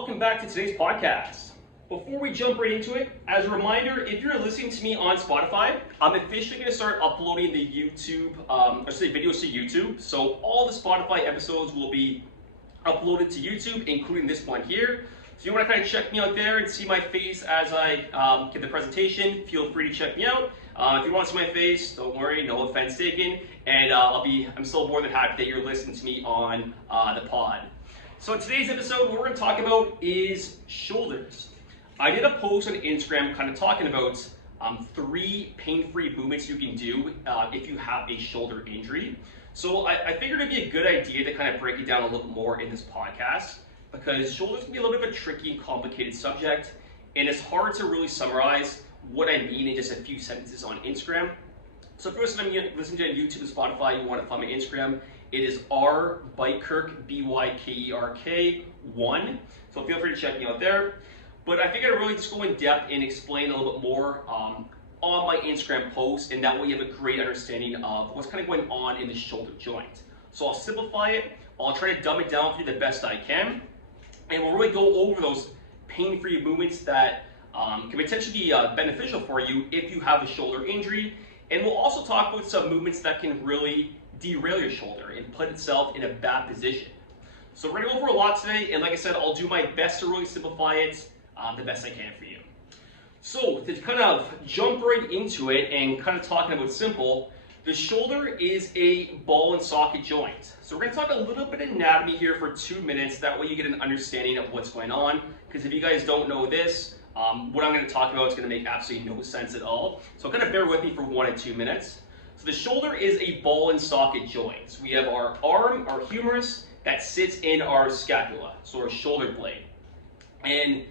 welcome back to today's podcast. Before we jump right into it, as a reminder, if you're listening to me on Spotify, I'm officially going to start uploading the videos to YouTube. So all the Spotify episodes will be uploaded to YouTube, including this one here. So you want to kind of check me out there and see my face as I give the presentation, feel free to check me out. If you want to see my face, don't worry, no offense taken. And I'm still more than happy that you're listening to me on the pod. So in today's episode, what we're going to talk about is shoulders. I did a post on Instagram kind of talking about 3 pain-free movements you can do if you have a shoulder injury. So I figured it'd be a good idea to kind of break it down a little more in this podcast, because shoulders can be a little bit of a tricky and complicated subject, and it's hard to really summarize what I mean in just a few sentences on Instagram. So if you're listening to YouTube and Spotify, you want to find my Instagram, it is rbykerk, B-Y-K-E-R-K 1. So feel free to check me out there. But I figured I'd really just go in depth and explain a little bit more on my Instagram post, and that way you have a great understanding of what's kind of going on in the shoulder joint. So I'll simplify it, I'll try to dumb it down for you the best I can, and we'll really go over those pain-free movements that can potentially be beneficial for you if you have a shoulder injury. And we'll also talk about some movements that can really derail your shoulder and put itself in a bad position. So we're going to go over a lot today, and like I said, I'll do my best to really simplify it the best I can for you. So to kind of jump right into it and kind of talking about simple, the shoulder is a ball and socket joint. So we're going to talk a little bit of anatomy here for 2 minutes. That way you get an understanding of what's going on. Because if you guys don't know this, what I'm going to talk about is going to make absolutely no sense at all. So kind of bear with me for 1 and 2 minutes. So the shoulder is a ball and socket joint. So we have our arm, our humerus, that sits in our scapula, so our shoulder blade. And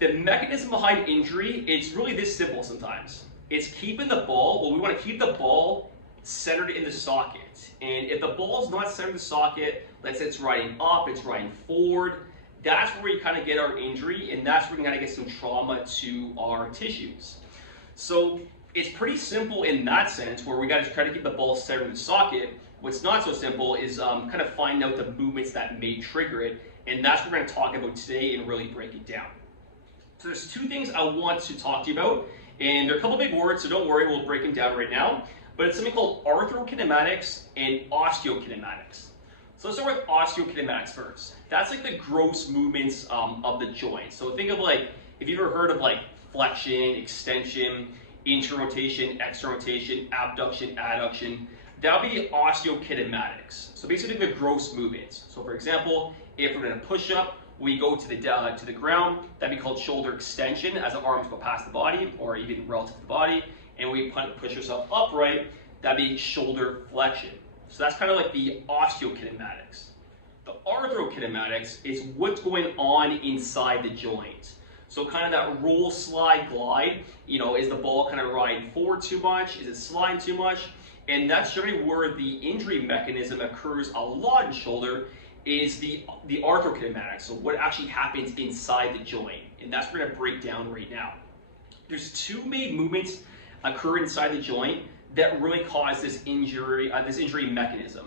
the mechanism behind injury, it's really this simple sometimes. It's keeping the ball, we want to keep the ball centered in the socket. And if the ball is not centered in the socket, let's say it's riding up, it's riding forward, that's where we kind of get our injury, and that's where we kind of get some trauma to our tissues. So it's pretty simple in that sense, where we got to try to keep the ball centered in the socket. What's not so simple is kind of finding out the movements that may trigger it, and that's what we're going to talk about today and really break it down. So there's 2 things I want to talk to you about, and they're a couple big words, so don't worry, we'll break them down right now. But it's something called arthrokinematics and osteokinematics. So let's start with osteokinematics first. That's like the gross movements of the joint. So think of like, if you've ever heard of like flexion, extension, inter-rotation, external-rotation, abduction, adduction, that'll be osteokinematics. So basically the gross movements. So for example, if we're going to push up, we go to the ground, that'd be called shoulder extension as the arms go past the body or even relative to the body, and we push ourselves upright, that'd be shoulder flexion. So that's kind of like the osteokinematics. The arthrokinematics is what's going on inside the joint. So kind of that roll, slide, glide, is the ball kind of riding forward too much? Is it sliding too much? And that's generally where the injury mechanism occurs a lot in shoulder, is the arthrokinematics, so what actually happens inside the joint. And that's what we're going to break down right now. There's 2 main movements occur inside the joint that really cause this injury mechanism.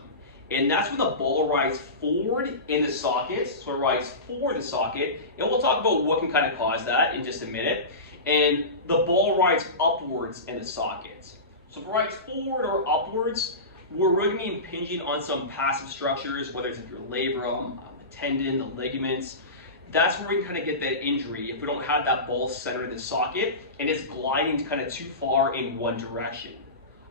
And that's when the ball rides forward in the socket, so it rides forward the socket, and we'll talk about what can kind of cause that in just a minute. And the ball rides upwards in the socket. So if it rides forward or upwards, we're really going to be impinging on some passive structures, whether it's your labrum, the tendon, the ligaments. That's where we can kind of get that injury if we don't have that ball centered in the socket and it's gliding kind of too far in one direction.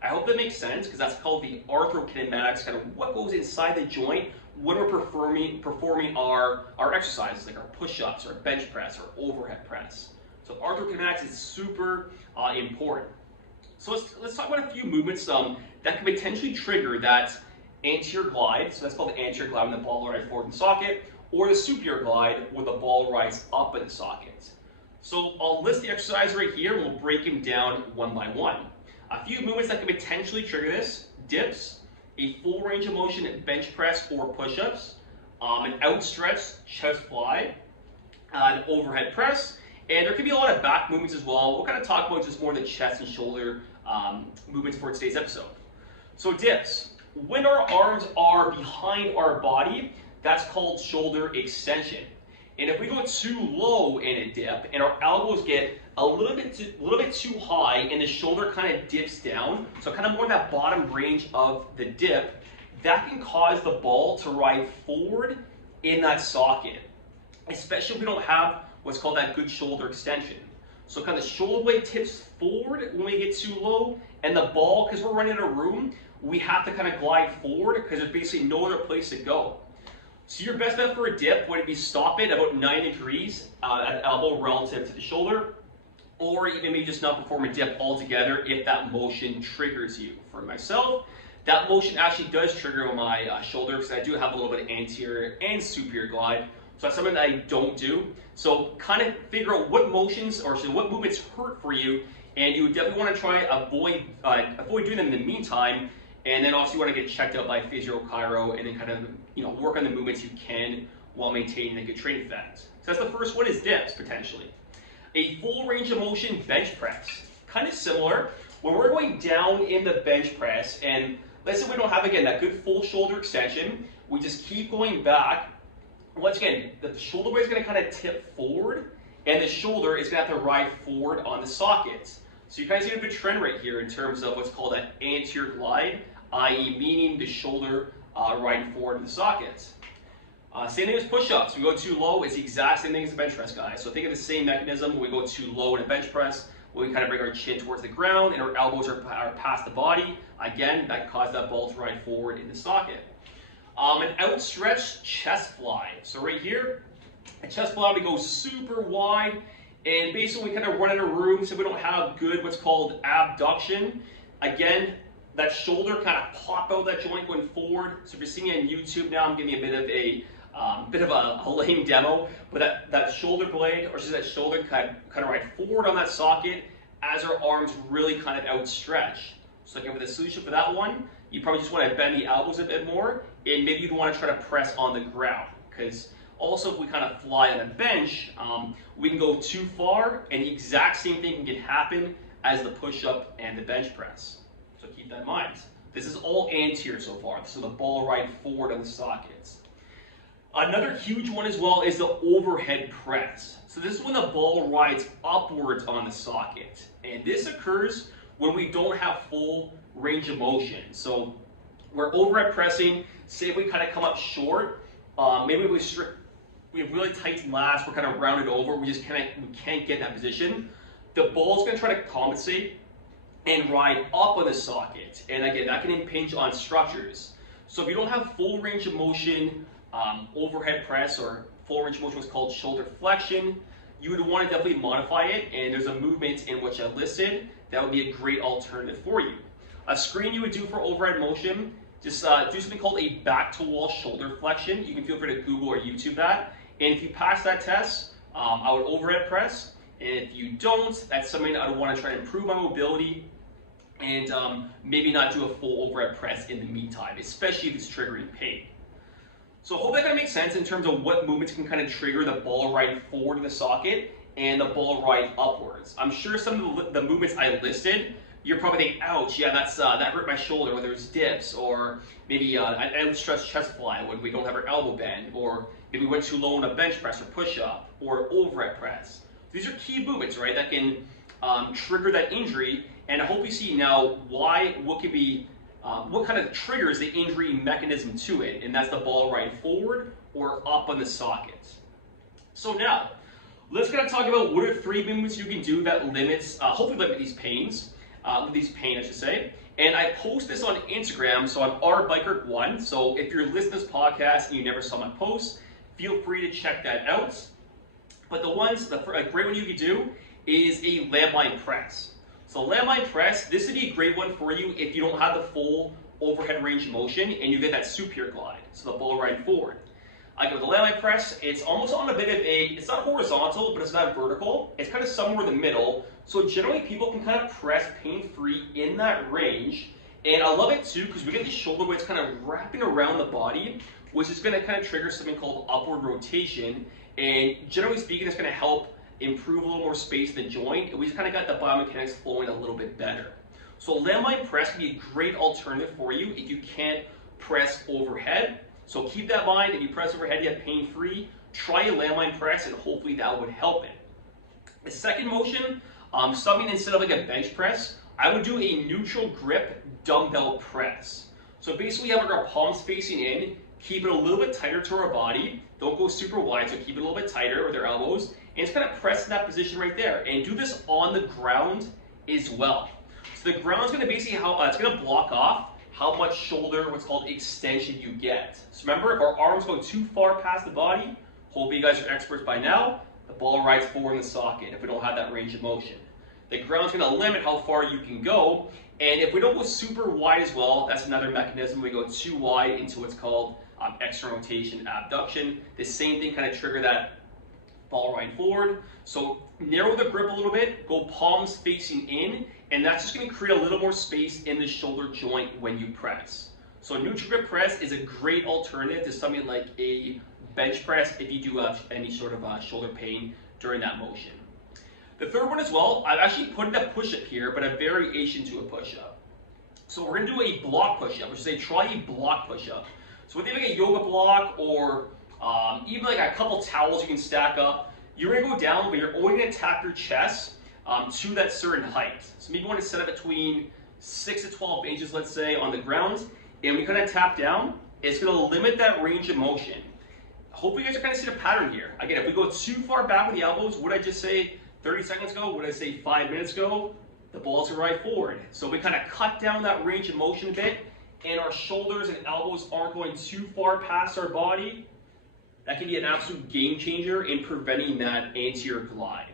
I hope that makes sense, because that's called the arthrokinematics, kind of what goes inside the joint when we're performing our exercises, like our push-ups, our bench press, or overhead press. So arthrokinematics is super important. So let's talk about a few movements that can potentially trigger that anterior glide. So that's called the anterior glide when the ball rides forward in the socket, or the superior glide where the ball rides up in the socket. So I'll list the exercise right here, and we'll break them down one by one. A few movements that can potentially trigger this: dips, a full range of motion bench press or push-ups, an outstretched chest fly, an overhead press, and there could be a lot of back movements as well. We'll kind of talk about just more the chest and shoulder movements for today's episode. So dips. When our arms are behind our body, that's called shoulder extension. And if we go too low in a dip and our elbows get a little bit too high and the shoulder kind of dips down, so kind of more in that bottom range of the dip, that can cause the ball to ride forward in that socket, especially if we don't have what's called that good shoulder extension. So kind of the shoulder blade tips forward when we get too low, and the ball, because we're running in a room, we have to kind of glide forward because there's basically no other place to go. So your best bet for a dip would be stop it about 90 degrees at the elbow relative to the shoulder, or even maybe just not perform a dip altogether if that motion triggers you. For myself, that motion actually does trigger my shoulder because I do have a little bit of anterior and superior glide. So that's something that I don't do. So kind of figure out what motions or what movements hurt for you, and you would definitely want to try avoid doing them in the meantime. And then also you want to get checked out by physio, chiro, and then kind of work on the movements you can while maintaining a good training effect. So that's the first one, is dips potentially. A full range of motion bench press, kind of similar. When we're going down in the bench press, and let's say we don't have again that good full shoulder extension, we just keep going back. Once again, the shoulder blade is going to kind of tip forward, and the shoulder is going to have to ride forward on the sockets. So you kind of see a good trend right here in terms of what's called an anterior glide, i.e. meaning the shoulder riding forward in the sockets. Same thing as push-ups. We go too low, it's the exact same thing as the bench press, guys. So think of the same mechanism. When we go too low in a bench press, we kind of bring our chin towards the ground and our elbows are past the body. Again, that can cause that ball to ride forward in the socket. An outstretched chest fly. So right here, a chest fly, we go super wide, and basically we kind of run in a room so we don't have good what's called abduction. Again, that shoulder kind of pop out that joint going forward. So if you're seeing it on YouTube now, I'm giving you a bit of a lame demo, but that shoulder blade, or just that shoulder kind of ride forward on that socket as our arms really kind of outstretch. So again, with a solution for that one, you probably just want to bend the elbows a bit more, and maybe you'd want to try to press on the ground, because also if we kind of fly on a bench, we can go too far, and the exact same thing can happen as the push-up and the bench press. So keep that in mind. This is all anterior so far, so the ball ride forward on the sockets. Another huge one as well is the overhead press. So this is when the ball rides upwards on the socket, and this occurs when we don't have full range of motion. So we're overhead pressing, say if we kind of come up short, maybe we have really tight lats, we're kind of rounded over, we can't get in that position. The ball's going to try to compensate and ride up on the socket, and again, that can impinge on structures. So if you don't have full range of motion overhead press, or full range of motion, what's called shoulder flexion, you would want to definitely modify it, and there's a movement in which I listed that would be a great alternative for you. A screen you would do for overhead motion, just do something called a back to wall shoulder flexion. You can feel free to Google or YouTube that, and if you pass that test, I would overhead press, and if you don't, that's something I would want to try to improve my mobility, and maybe not do a full overhead press in the meantime, especially if it's triggering pain. So I hope that kind of makes sense in terms of what movements can kind of trigger the ball ride forward in the socket and the ball ride upwards. I'm sure some of the movements I listed, you're probably thinking, ouch, yeah, that hurt my shoulder, whether it's dips, or maybe an outstretched chest fly when we don't have our elbow bend, or maybe we went too low in a bench press or push-up, or overhead press. These are key movements, right, that can trigger that injury, and I hope you see now what kind of triggers the injury mechanism to it, and that's the ball ride forward or up on the socket. So now, let's kind of talk about what are 3 movements you can do that hopefully limit these pain, I should say. And I post this on Instagram, so I'm rbiker1. So if you're listening to this podcast and you never saw my post, feel free to check that out. But a great one you can do is a landmine press. So landmine press, this would be a great one for you if you don't have the full overhead range of motion and you get that superior glide, so the ball ride forward. I go with the landmine press, it's almost on a bit of it's not horizontal, but it's not vertical. It's kind of somewhere in the middle. So generally people can kind of press pain-free in that range. And I love it too, because we get these shoulder blades kind of wrapping around the body, which is going to kind of trigger something called upward rotation. And generally speaking, it's going to help improve a little more space in the joint, and we just kind of got the biomechanics flowing a little bit better. So landmine press can be a great alternative for you if you can't press overhead. So keep that in mind. If you press overhead, you have pain-free. try a landmine press and hopefully that would help it. The second motion, something instead of like a bench press, I would do a neutral grip dumbbell press. So basically we have our palms facing in, keep it a little bit tighter to our body, don't go super wide, so keep it a little bit tighter with our elbows, and just kind of press in that position right there. And do this on the ground as well. So the ground's gonna basically it's gonna block off how much shoulder, what's called extension you get. So remember, if our arms go too far past the body, hopefully you guys are experts by now, the ball rides forward in the socket if we don't have that range of motion. The ground's gonna limit how far you can go, and if we don't go super wide as well, that's another mechanism. We go too wide into what's called external rotation abduction. The same thing kind of trigger that ball ride forward. So narrow the grip a little bit, go palms facing in, and that's just gonna create a little more space in the shoulder joint when you press. So a neutral grip press is a great alternative to something like a bench press if you do have any sort of shoulder pain during that motion. The third one as well, I've actually put in a push-up here, but a variation to a push-up. So we're gonna do a block push-up, which is a try a block push-up. So whether you have a yoga block or even like a couple towels you can stack up, you're gonna go down, but you're only gonna tap your chest to that certain height. So maybe you wanna set it between 6 to 12 inches, let's say, on the ground, and we kind of tap down. It's gonna limit that range of motion. Hopefully you guys are kind of see the pattern here. Again, if we go too far back with the elbows, what did I just say 30 seconds ago? What did I say 5 minutes ago? The ball's gonna ride forward. So we kind of cut down that range of motion a bit, and our shoulders and elbows aren't going too far past our body. That can be an absolute game changer in preventing that anterior glide.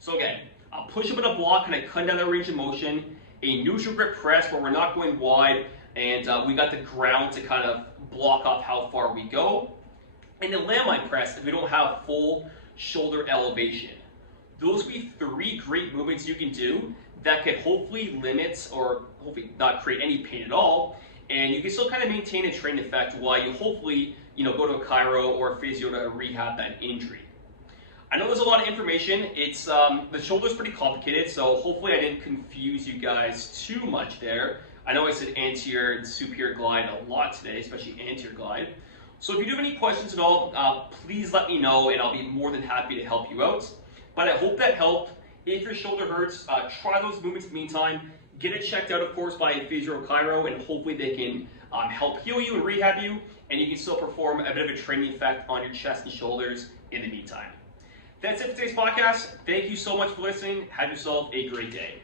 So again, a push-up and a block, kind of cutting down that range of motion, a neutral grip press where we're not going wide, and we got the ground to kind of block off how far we go, and the landmine press if we don't have full shoulder elevation. Those would be 3 great movements you can do that could hopefully limit or hopefully not create any pain at all, and you can still kind of maintain a training effect while you hopefully go to a chiro or a physio to rehab that injury. I know there's a lot of information. It's the shoulder's pretty complicated, so hopefully I didn't confuse you guys too much there. I know I said anterior and superior glide a lot today, especially anterior glide. So if you do have any questions at all, please let me know and I'll be more than happy to help you out. But I hope that helped. If your shoulder hurts, try those movements in the meantime. Get it checked out, of course, by a physio or chiro, and hopefully they can help heal you and rehab you, and you can still perform a bit of a training effect on your chest and shoulders in the meantime. That's it for today's podcast. Thank you so much for listening. Have yourself a great day.